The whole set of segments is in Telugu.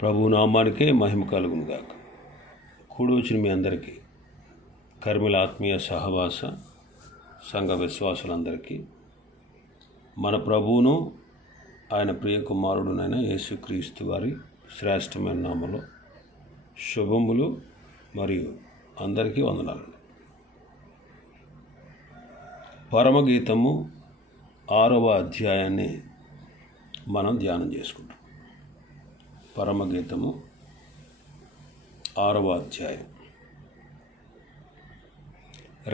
ప్రభు నామానికే మహిమ కలుగును గాక. కూడి వచ్చిన మీ అందరికీ, కర్మిల ఆత్మీయ సహవాస సంఘ విశ్వాసులందరికీ మన ప్రభువును ఆయన ప్రియ కుమారుడునైన యేసుక్రీస్తు వారి శ్రేష్టమైన నామములో శుభములు మరియు అందరికీ వందనాలు. పరమగీతము 6వ అధ్యాయాన్ని మనం ధ్యానం చేసుకుంటాం. పరమగీతము 6వ అధ్యాయం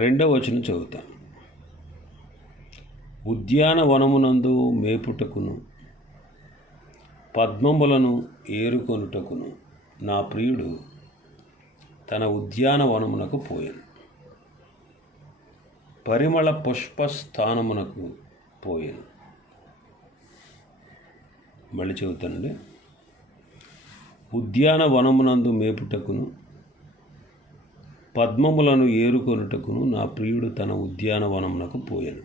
2వ వచనం చదువుతాను. ఉద్యానవనమునందు మేపుటకును పద్మములను ఏరుకొనుటకును నా ప్రియుడు తన ఉద్యానవనమునకు పోయెను. పరిమళ పుష్పస్థానమునకు పోయెను. మళ్ళీ చెబుతానండి. ఉద్యానవనమునందు మేపుటకును పద్మములను ఏరుకొనుటకును నా ప్రియుడు తన ఉద్యానవనమునకు పోయెను.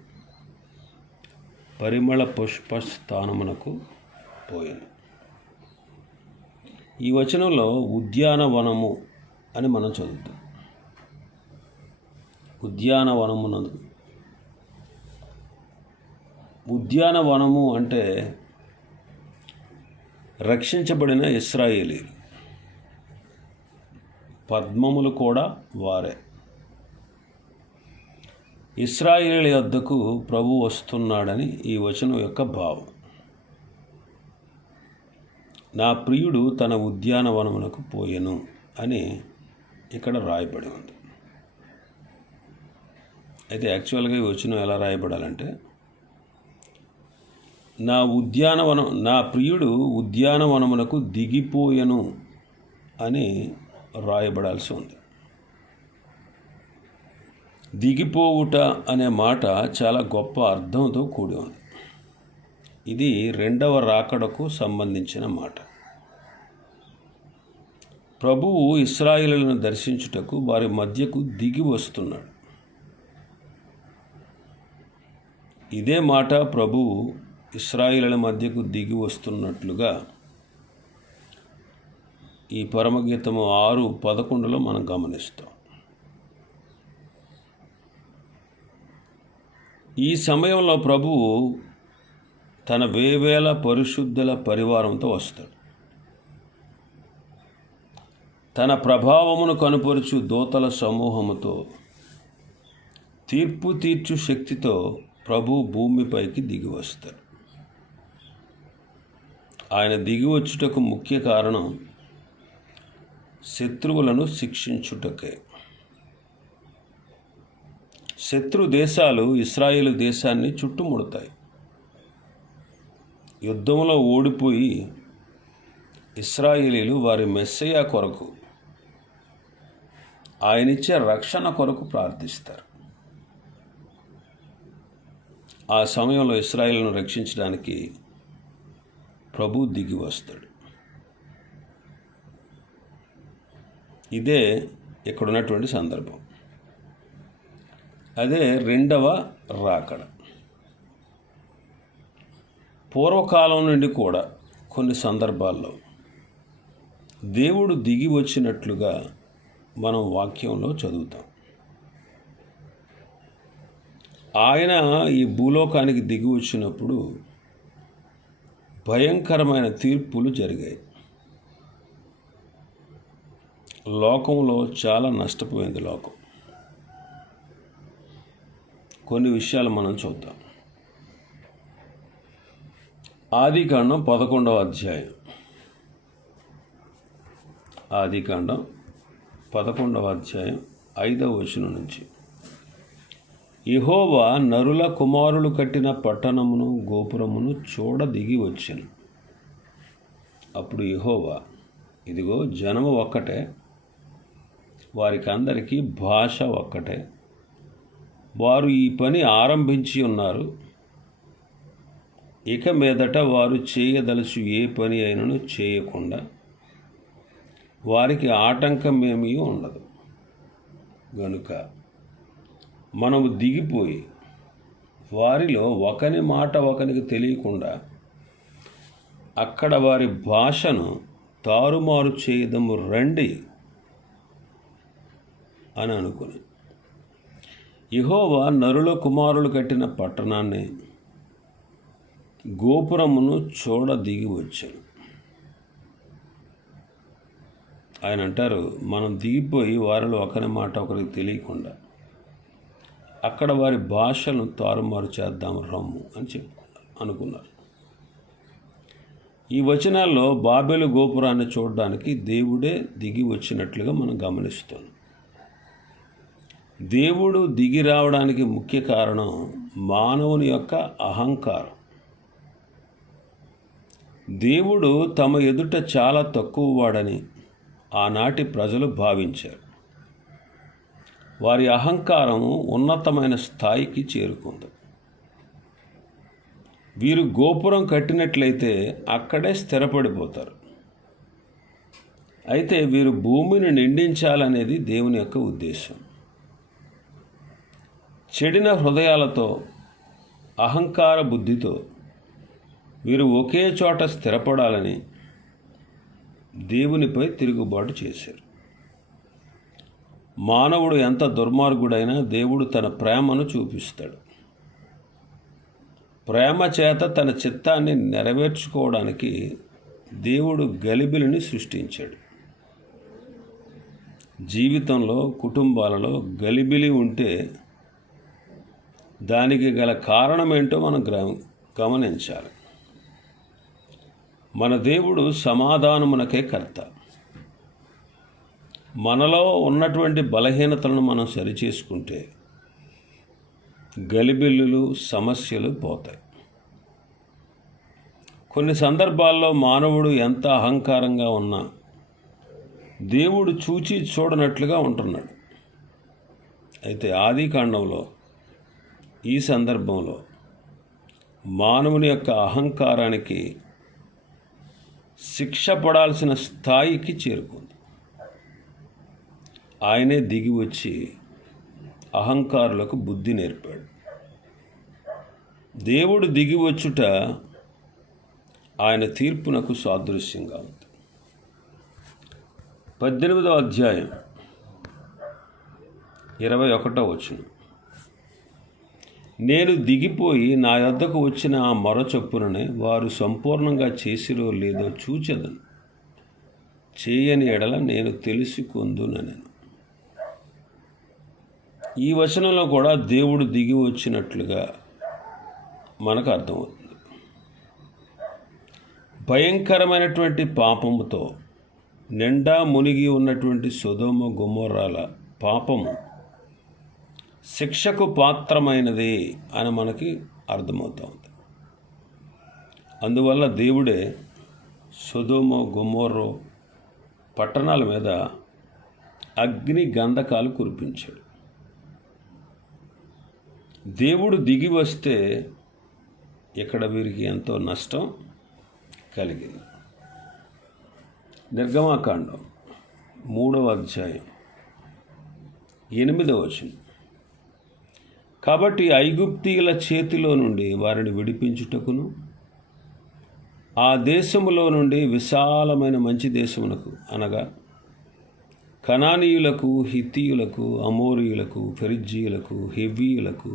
పరిమళ పుష్పస్థానమునకు పోయెను. ఈ వచనంలో ఉద్యానవనము అని మనం చదువుతాం. ఉద్యానవనము అంటే రక్షించబడిన ఇశ్రాయేలీలు. పద్మములు కూడా వారే. ఇశ్రాయేలీల యొద్దకు ప్రభు వస్తున్నాడని ఈ వచనం యొక్క భావం. నా ప్రియుడు తన ఉద్యానవనమునకు పోయెను అని ఇక్కడ రాయబడి ఉంది. అయితే యాక్చువల్గా ఈ వచనం ఎలా రాయబడాలంటే, నా ప్రియుడు ఉద్యానవనమునకు దిగిపోయెను అని రాయబడాల్సి ఉంది. దిగిపోవుట అనే మాట చాలా గొప్ప అర్థంతో కూడి ఉంది. ఇది 2వ రాకడకు సంబంధించిన మాట. ప్రభువు ఇశ్రాయేలులను దర్శించుటకు వారి మధ్యకు దిగి వస్తున్నాడు. ఇదే మాట ప్రభువు ఇశ్రాయేలుల మధ్యకు దిగి వస్తున్నట్లుగా ఈ పరమగీతము 6:11 మనం గమనిస్తాం. ఈ సమయంలో ప్రభువు తన వేవేల పరిశుద్ధుల పరివారంతో వస్తాడు. తన ప్రభావమును కనుపరుచు దూతల సమూహముతో, తీర్పు తీర్చు శక్తితో ప్రభు భూమిపైకి దిగి వస్తాడు. ఆయన దిగి వచ్చుటకు ముఖ్య కారణం శత్రువులను శిక్షించుటకే. శత్రు దేశాలు ఇశ్రాయేలు దేశాన్ని చుట్టుముడతాయి. యుద్ధంలో ఓడిపోయి ఇశ్రాయేలీలు వారి మెస్సయ్య కొరకు, ఆయనిచ్చే రక్షణ కొరకు ప్రార్థిస్తారు. ఆ సమయంలో ఇశ్రాయేలును రక్షించడానికి ప్రభు దిగి వస్తాడు. ఇదే ఇక్కడ ఉన్నటువంటి సందర్భం. అదే 2వ రాకడ. పూర్వకాలం నుండి కూడా కొన్ని సందర్భాల్లో దేవుడు దిగి వచ్చినట్లుగా మనం వాక్యంలో చదువుతాం. ఆయన ఈ భూలోకానికి దిగి వచ్చినప్పుడు భయంకరమైన తీర్పులు జరిగాయి. లోకంలో చాలా నష్టపోయింది లోకం. కొన్ని విషయాలు మనం చూద్దాం. ఆదికాండం 11వ అధ్యాయం. ఆదికాండం 11వ అధ్యాయం 5వ వచనం నుంచి. యెహోవా నరుల కుమారులు కట్టిన పట్టణమును గోపురమును చూడ దిగి వచ్చెను. అప్పుడు యెహోవా, ఇదిగో జనము ఒక్కటే, వారికి అందరికీ భాష ఒక్కటే, వారు ఈ పని ఆరంభించి ఉన్నారు. ఇక మీదట వారు చేయదలుచు ఏ పని అయినను చేయకుండా వారికి ఆటంకమేమీ ఉండదు. గనుక మనము దిగిపోయి వారిలో ఒకని మాట ఒకనికి తెలియకుండా అక్కడ వారి భాషను తారుమారు చేయదము రండి అని అనుకుని యెహోవా నరుల కుమారులు కట్టిన పట్టణాన్ని గోపురమును చూడ దిగి వచ్చాను. ఆయన అంటారు, మనం దిగిపోయి వారిలో ఒకరి మాట ఒకరికి తెలియకుండా అక్కడ వారి భాషలను తారుమారు చేద్దాం రమ్ము అని అనుకున్నారు. ఈ వచనాల్లో బాబెలు గోపురాన్ని చూడడానికి దేవుడే దిగి వచ్చినట్లుగా మనం గమనిస్తాం. దేవుడు దిగి రావడానికి ముఖ్య కారణం మానవుని యొక్క అహంకారం. దేవుడు తమ ఎదుట చాలా తక్కువ వాడని ఆనాటి ప్రజలు భావించారు. వారి అహంకారం ఉన్నతమైన స్థాయికి చేరుకుంది. వీరు గోపురం కట్టినట్లయితే అక్కడే స్థిరపడిపోతారు. అయితే వీరు భూమిని నిండించాలనేది దేవుని యొక్క ఉద్దేశం. చెడిన హృదయాలతో, అహంకార బుద్ధితో వీరు ఒకే చోట స్థిరపడాలని దేవునిపై తిరుగుబాటు చేశారు. మానవుడు ఎంత దుర్మార్గుడైనా దేవుడు తన ప్రేమను చూపిస్తాడు. ప్రేమ చేత తన చిత్తాన్ని నెరవేర్చుకోవడానికి దేవుడు గలిబిలిని సృష్టించాడు. జీవితంలో, కుటుంబాలలో గలిబిలి ఉంటే దానికి గల కారణమేంటో మనం గమనించాలి. మన దేవుడు సమాధానమునకే కర్త. మనలో ఉన్నటువంటి బలహీనతలను మనం సరిచేసుకుంటే గలిబిల్లులు, సమస్యలు పోతాయి. కొన్ని సందర్భాల్లో మానవుడు ఎంత అహంకారంగా ఉన్నా దేవుడు చూచి చూడనట్లుగా ఉంటున్నాడు. అయితే ఆదికాండంలో ఈ సందర్భంలో మానవుని యొక్క అహంకారానికి శిక్ష పడాల్సిన స్థాయికి చేరుకుంది. ఆయనే దిగి వచ్చి అహంకారులకు బుద్ధి నేర్పాడు. దేవుడు దిగి వచ్చుట ఆయన తీర్పునకు సాదృశ్యంగా ఉంది. 18వ అధ్యాయం 21వ వచనం. నేను దిగిపోయి నా యొద్దకు వచ్చిన ఆ మొర చొప్పుననే వారు సంపూర్ణంగా చేసిరో లేదో చూచెదను. చేయని ఎడల నేను తెలుసుకొందునెను. ఈ వచనంలో కూడా దేవుడు దిగి వచ్చినట్లుగా మనకు అర్థమవుతుంది. భయంకరమైనటువంటి పాపముతో నిండా మునిగి ఉన్నటువంటి సొదొమ గొమొర్రాల పాపము శిక్షకు పాత్రమైనది అని మనకి అర్థమవుతుంది. అందువల్ల దేవుడే సొదొమ గొమొర్రా పట్టణాల మీద అగ్ని గంధకాలు కురిపించాడు. దేవుడు దిగి వస్తే ఇక్కడ వీరికి ఎంతో నష్టం కలిగింది. నిర్గమాకాండం 3వ అధ్యాయం 8వ వచనం. కాబట్టి ఐగుప్తీయుల చేతిలో నుండి వారిని విడిపించుటకును ఆ దేశములో నుండి విశాలమైన మంచి దేశమునకు, అనగా కనానీయులకు, హిత్తీయులకు, అమోరీయులకు, ఫెరిజ్జీయులకు, హెవ్వీయులకు,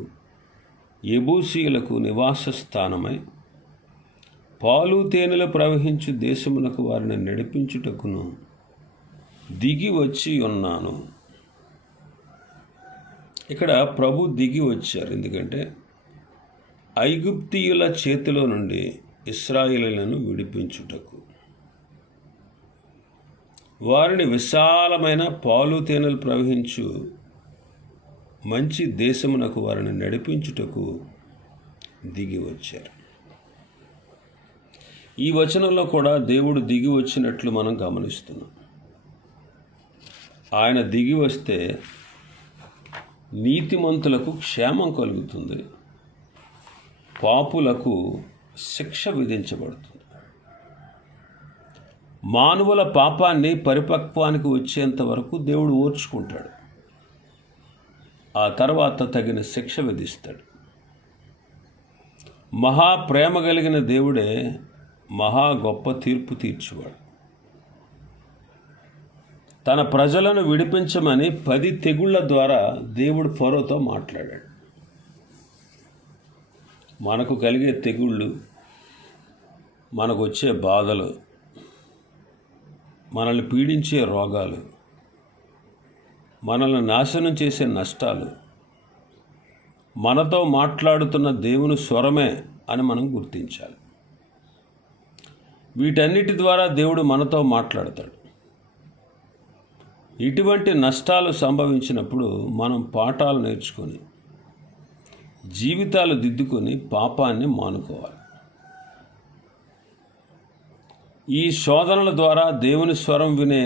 యెబూసీయులకు నివాస స్థానమై పాలు తేనెలు ప్రవహించు దేశమునకు వారిని నడిపించుటకును దిగి వచ్చి ఉన్నాను. ఇక్కడ ప్రభు దిగి వచ్చారు. ఎందుకంటే ఐగుప్తీయుల చేతిలో నుండి ఇశ్రాయేలీయులను విడిపించుటకు, వారిని విశాలమైన పాలు తేనెలు ప్రవహించు మంచి దేశమునకు వారిని నడిపించుటకు దిగి వచ్చారు. ఈ వచనంలో కూడా దేవుడు దిగి వచ్చినట్లు మనం గమనిస్తున్నాం. ఆయన దిగి వస్తే నీతిమంతులకు క్షేమం కలుగుతుంది, పాపులకు శిక్ష విధించబడుతుంది. మానవుల పాపాన్ని పరిపక్వానికి వచ్చేంత వరకు దేవుడు ఓర్చుకుంటాడు. ఆ తర్వాత తగిన శిక్ష విధిస్తాడు. మహా ప్రేమ కలిగిన దేవుడే మహా గొప్ప తీర్పు తీర్చువాడు. తన ప్రజలను విడిపించమని 10 తెగుళ్ల ద్వారా దేవుడు ఫరోతో మాట్లాడాడు. మనకు కలిగే తెగుళ్ళు, మనకు వచ్చే బాధలు, మనల్ని పీడించే రోగాలు, మనల్ని నాశనం చేసే నష్టాలు మనతో మాట్లాడుతున్న దేవుని స్వరమే అని మనం గుర్తించాలి. వీటన్నిటి ద్వారా దేవుడు మనతో మాట్లాడతాడు. ఇటువంటి నష్టాలు సంభవించినప్పుడు మనం పాఠాలు నేర్చుకొని జీవితాలు దిద్దుకొని పాపాన్ని మానుకోవాలి. ఈ శోధనల ద్వారా దేవుని స్వరం వినే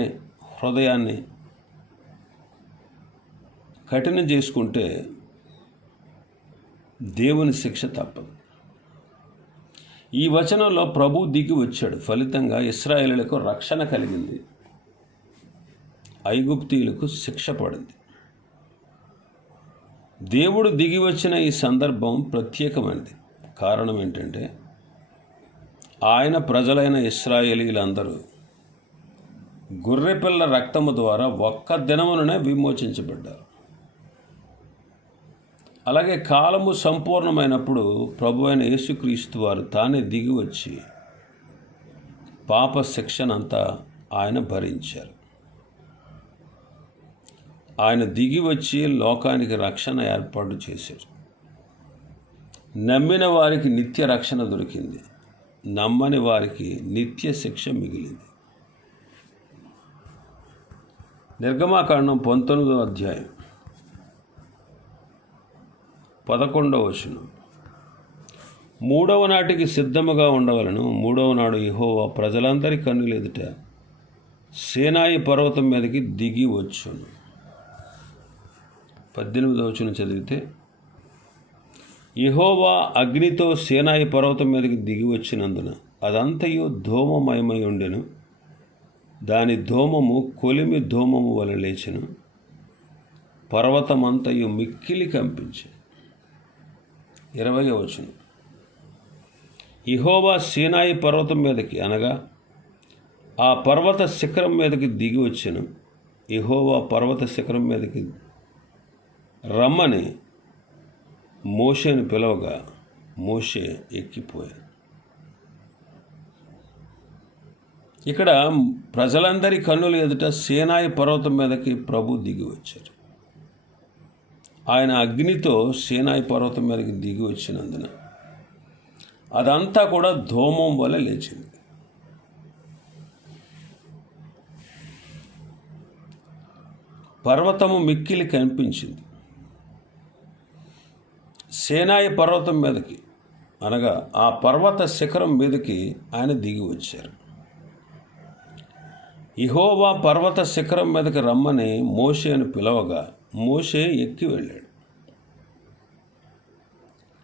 హృదయాన్ని కఠినం చేసుకుంటే దేవుని శిక్ష తప్పదు. ఈ వచనంలో ప్రభు దిగి వచ్చాడు. ఫలితంగా ఇశ్రాయేలులకు రక్షణ కలిగింది, ఐగుప్తీయులకు శిక్ష పడింది. దేవుడు దిగి వచ్చిన ఈ సందర్భం ప్రత్యేకమైనది. కారణం ఏంటంటే ఆయన ప్రజలైన ఇశ్రాయేలీలందరూ గొర్రెపిల్ల రక్తము ద్వారా ఒక్క దినముననే విమోచించబడ్డారు. అలాగే కాలము సంపూర్ణమైనప్పుడు ప్రభు అయిన యేసుక్రీస్తు వారు తానే దిగి వచ్చి పాప శిక్షనంతా ఆయన భరించారు. ఆయన దిగి వచ్చి లోకానికి రక్షణ ఏర్పాటు చేశారు. నమ్మిన వారికి నిత్య రక్షణ దొరికింది, నమ్మని వారికి నిత్య శిక్ష మిగిలింది. నిర్గమాకాండం 19వ అధ్యాయం 11వ వచనం. 3వ నాటికి సిద్ధముగా ఉండవలను. 3వ నాడు యెహోవా ప్రజలందరి కన్నుల ఎదుట సీనాయి పర్వతం మీదకి దిగి వచ్చును. 18వ వచనం చదివితే, యెహోవా అగ్నితో సీనాయి పర్వతం మీదకి దిగి వచ్చినందున అదంతయు ధూమమయమై ఉండెను. దాని ధూమము కొలిమి ధూమము వలె లేచెను. పర్వతమంతయు మిక్కిలి కంపించెను. 20వ వచనం. యెహోవా సీనాయి పర్వతం మీదకి, అనగా ఆ పర్వత శిఖరం మీదకి దిగి వచ్చెను. యెహోవా పర్వత శిఖరం మీదకి రమ్మని మోషేను పిలవగా మోషే ఎక్కిపోయాడు. ఇక్కడ ప్రజలందరి కన్నుల ఎదుట సీనాయి పర్వతం మీదకి ప్రభు దిగి వచ్చారు. ఆయన అగ్నితో సీనాయి పర్వతం మీదకి దిగి వచ్చినందున అదంతా కూడా ధూమం వలె లేచింది. పర్వతము మిక్కిలి కనిపించింది. సీనాయి పర్వతం మీదకి, అనగా ఆ పర్వత శిఖరం మీదకి ఆయన దిగి వచ్చారు. యెహోవా పర్వత శిఖరం మీదకి రమ్మని మోషేను పిలవగా మోషే ఎక్కి వెళ్ళాడు.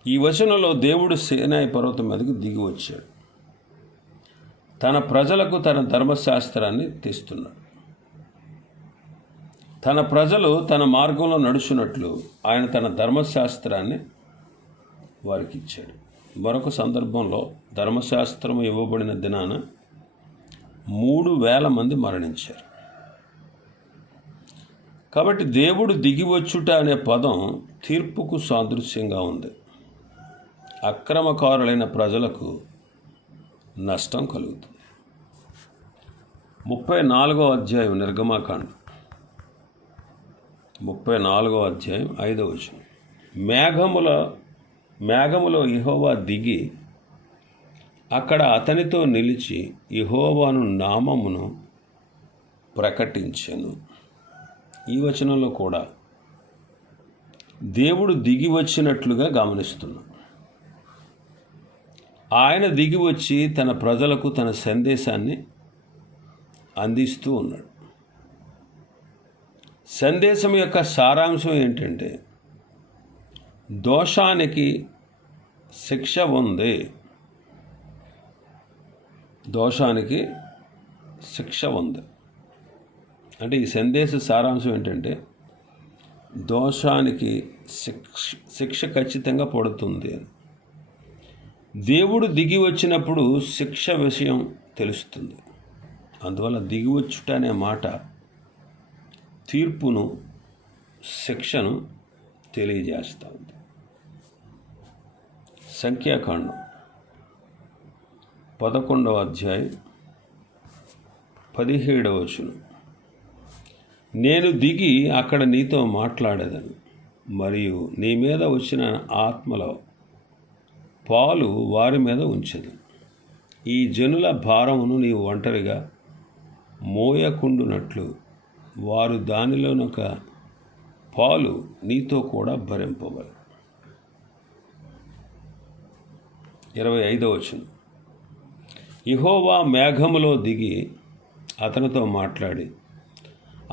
ఈ వచనంలో దేవుడు సీనాయి పర్వతం మీదకి దిగి వచ్చాడు. తన ప్రజలకు తన ధర్మశాస్త్రాన్ని తెస్తున్నాడు. తన ప్రజలు తన మార్గంలో నడుచున్నట్లు ఆయన తన ధర్మశాస్త్రాన్ని వారికి ఇచ్చాడు. మరొక సందర్భంలో ధర్మశాస్త్రం ఇవ్వబడిన దినాన 3,000 మంది మరణించారు. కాబట్టి దేవుడు దిగివచ్చుట అనే పదం తీర్పుకు సాదృశ్యంగా ఉంది. అక్రమకారులైన ప్రజలకు నష్టం కలుగుతుంది. 34వ అధ్యాయం నిర్గమాకాండం 34వ అధ్యాయం 5వ వచనం. మేఘములో యెహోవా దిగి అక్కడ అతనితో నిలిచి యెహోవాను నామమును ప్రకటించెను. ఈ వచనంలో కూడా దేవుడు దిగి వచ్చినట్లుగా గమనిస్తున్నాం. ఆయన దిగి వచ్చి తన ప్రజలకు తన సందేశాన్ని అందిస్తూ ఉన్నాడు. సందేశం యొక్క సారాంశం ఏంటంటే, దోషానికి శిక్ష ఉంది. దోషానికి శిక్ష ఉంది అంటే ఈ సందేశ సారాంశం ఏంటంటే, దోషానికి శిక్ష ఖచ్చితంగా పడుతుంది అని. దేవుడు దిగి వచ్చినప్పుడు శిక్ష విషయం తెలుస్తుంది. అందువల్ల దిగి వచ్చుట అనే మాట తీర్పును, శిక్షను తెలియజేస్తూ ఉంది. సంఖ్యాకాండం 11వ అధ్యాయం 17వ వచనం. నేను దిగి అక్కడ నీతో మాట్లాడేదను, మరియు నీ మీద వచ్చిన ఆత్మలో పాలు వారి మీద ఉంచెదను. ఈ జనుల భారమును నీవు ఒంటరిగా మోయకుండునట్లు వారు దానిలోనొక పాలు నీతో కూడా భరింపవలెను. 25వ వచనం. యెహోవా మేఘములో దిగి అతనితో మాట్లాడి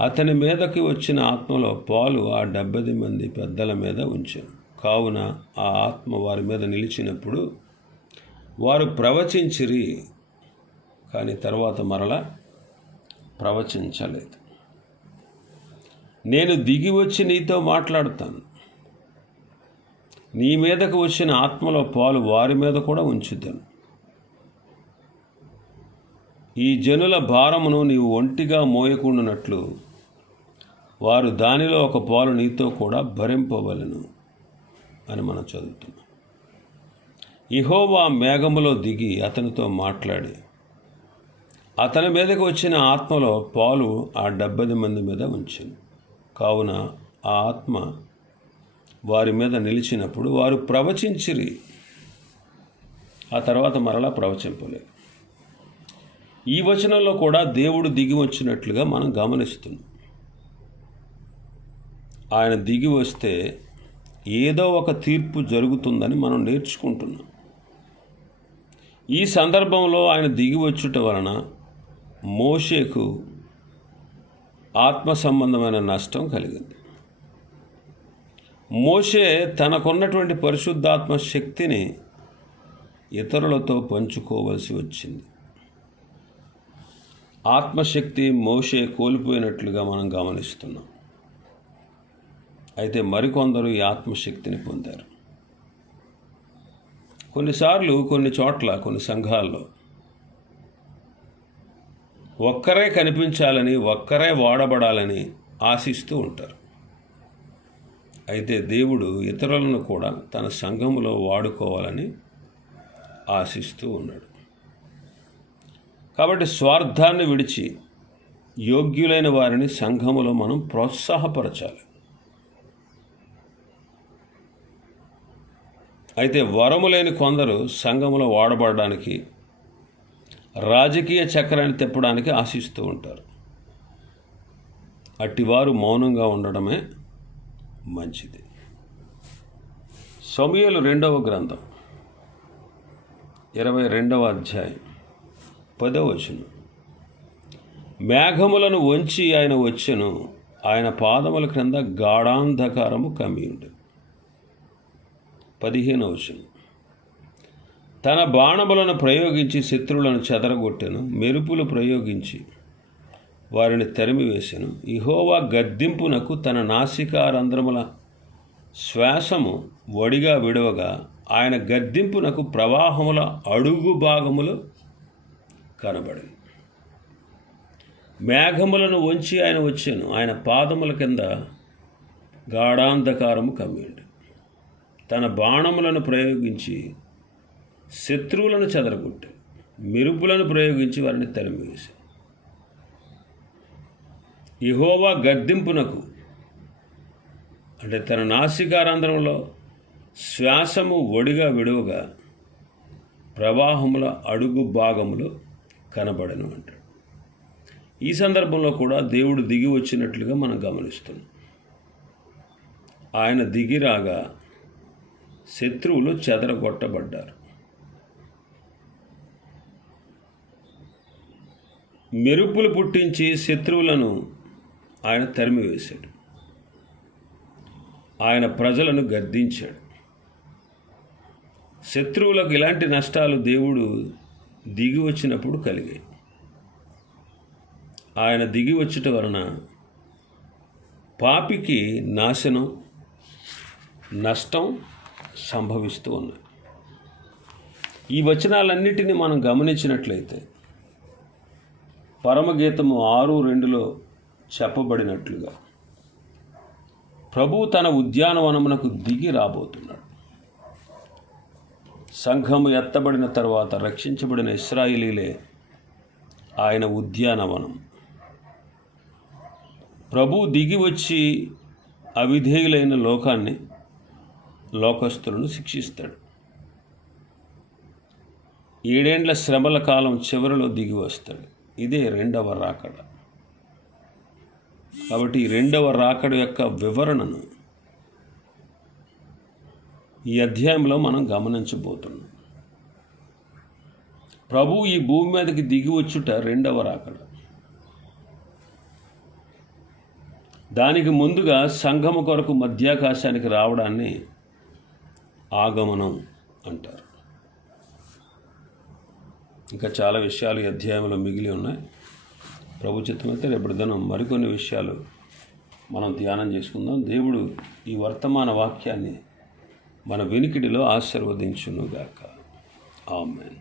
అతని మీదకి వచ్చిన ఆత్మలో పాలు ఆ 70 మంది పెద్దల మీద ఉంచాను. కావున ఆ ఆత్మ వారి మీద నిలిచినప్పుడు వారు ప్రవచించిరి, కానీ తర్వాత మరలా ప్రవచించలేదు. నేను దిగి వచ్చి నీతో మాట్లాడతాను, నీ మీదకు వచ్చిన ఆత్మలో పాలు వారి మీద కూడా ఉంచుతాను. ఈ జనుల భారమును నీవు ఒంటిగా మోయకుండానట్లు వారు దానిలో ఒక పాలు నీతో కూడా భరింపవలెను అని మనం చదువుతున్నాం. యెహోవా మేఘములో దిగి అతనితో మాట్లాడి అతని మీదకి వచ్చిన ఆత్మలో పాలు ఆ 70 మంది మీద ఉంచెను. కావున ఆ ఆత్మ వారి మీద నిలిచినప్పుడు వారు ప్రవచించిరి, ఆ తర్వాత మరలా ప్రవచింపలేదు. ఈ వచనంలో కూడా దేవుడు దిగి వచ్చినట్లుగా మనం గమనిస్తున్నాం. ఆయన దిగి వస్తే ఏదో ఒక తీర్పు జరుగుతుందని మనం నేర్చుకుంటున్నాం. ఈ సందర్భంలో ఆయన దిగి వచ్చుట వలన మోషేకు ఆత్మ సంబంధమైన నష్టం కలిగింది. మోషే తనకున్నటువంటి పరిశుద్ధాత్మ శక్తిని ఇతరులతో పంచుకోవలసి వచ్చింది. ఆత్మశక్తి మోషే కోల్పోయినట్లుగా మనం గమనిస్తున్నాం. అయితే మరికొందరు ఈ ఆత్మశక్తిని పొందారు. కొన్నిసార్లు కొన్ని చోట్ల, కొన్ని సంఘాల్లో ఒక్కరే కనిపించాలని, ఒక్కరే వాడబడాలని ఆశిస్తూ ఉంటారు. అయితే దేవుడు ఇతరులను కూడా తన సంఘములో వాడుకోవాలని ఆశిస్తూ ఉన్నాడు. కాబట్టి స్వార్థాన్ని విడిచి యోగ్యులైన వారిని సంఘములో మనం ప్రోత్సాహపరచాలి. అయితే వరము లేని కొందరు సంఘములో వాడబడడానికి, రాజకీయ చక్రాన్ని తిప్పడానికి ఆశిస్తూ ఉంటారు. అట్టివారు మౌనంగా ఉండడమే మంచిది. సమూయేలు 2వ గ్రంథం 22వ అధ్యాయం 10వ వచనం. మేఘములను వంచి ఆయన వచ్చెను, ఆయన పాదముల క్రింద గాఢాంధకారము కమ్మి ఉండెను. 15వ వచనం. తన బాణములను ప్రయోగించి శత్రువులను చెదరగొట్టెను, మెరుపులు ప్రయోగించి వారిని తరిమివేసెను. యెహోవా గద్దింపునకు తన నాసికారంధ్రముల శ్వాసము వడిగా విడవగా ఆయన గద్దింపునకు ప్రవాహముల అడుగు భాగములు కనబడింది. మేఘములను వంచి ఆయన వచ్చాను, ఆయన పాదముల కింద గాఢాంధకారము కమ్మిండు. తన బాణములను ప్రయోగించి శత్రువులను చెదరగొట్టాడు, మెరుపులను ప్రయోగించి వారిని తరిమివేశాడు. యెహోవా గద్దింపునకు అంటే తన నాసికారంధ్రంలో శ్వాసము ఒడిగా విడువగా ప్రవాహముల అడుగు భాగములు కనబడను అంటాడు. ఈ సందర్భంలో కూడా దేవుడు దిగి వచ్చినట్లుగా మనం గమనిస్తున్నాం. ఆయన దిగి రాగా శత్రువులు చెదరగొట్టబడ్డారు. మెరుపులు పుట్టించి శత్రువులను ఆయన తరిమివేశాడు. ఆయన ప్రజలను గద్దించాడు. శత్రువులకు ఇలాంటి నష్టాలు దేవుడు దిగి వచ్చినప్పుడు కలిగాయి. ఆయన దిగి వచ్చుట వలన పాపికి నాశనం, నష్టం సంభవిస్తూ ఉన్నాయి. ఈ వచనాలన్నిటినీ మనం గమనించినట్లయితే పరమగీతము 6:2లో చెప్పబడినట్లుగా ప్రభువు తన ఉద్యానవనమునకు దిగి రాబోతున్నాడు. సంఘము ఎత్తబడిన తర్వాత రక్షించబడిన ఇశ్రాయేలీలే ఆయన ఉద్యానవనం. ప్రభువు దిగి వచ్చి అవిధేయులైన లోకస్తులను శిక్షిస్తాడు. 7 ఏండ్ల శ్రమల కాలం చివరిలో దిగి వస్తాడు. ఇదే రెండవ రాకడ. కాబట్టి ఈ రెండవ రాకడ యొక్క వివరణను ఈ అధ్యాయంలో మనం గమనించబోతున్నాం. ప్రభువు ఈ భూమి మీదకి దిగి వచ్చుట రెండవ రాకడ. దానికి ముందుగా సంఘము కొరకు మధ్యాకాశానికి రావడాన్ని ఆగమనం అంటారు. ఇంకా చాలా విషయాలు ఈ అధ్యాయంలో మిగిలి ఉన్నాయి. ప్రభు చిత్తమైతే రేపటి దినం మరికొన్ని విషయాలు మనం ధ్యానం చేసుకుందాం. దేవుడు ఈ వర్తమాన వాక్యాన్ని మన వినికిడిలో ఆశీర్వదించునుగాక. ఆమేన్.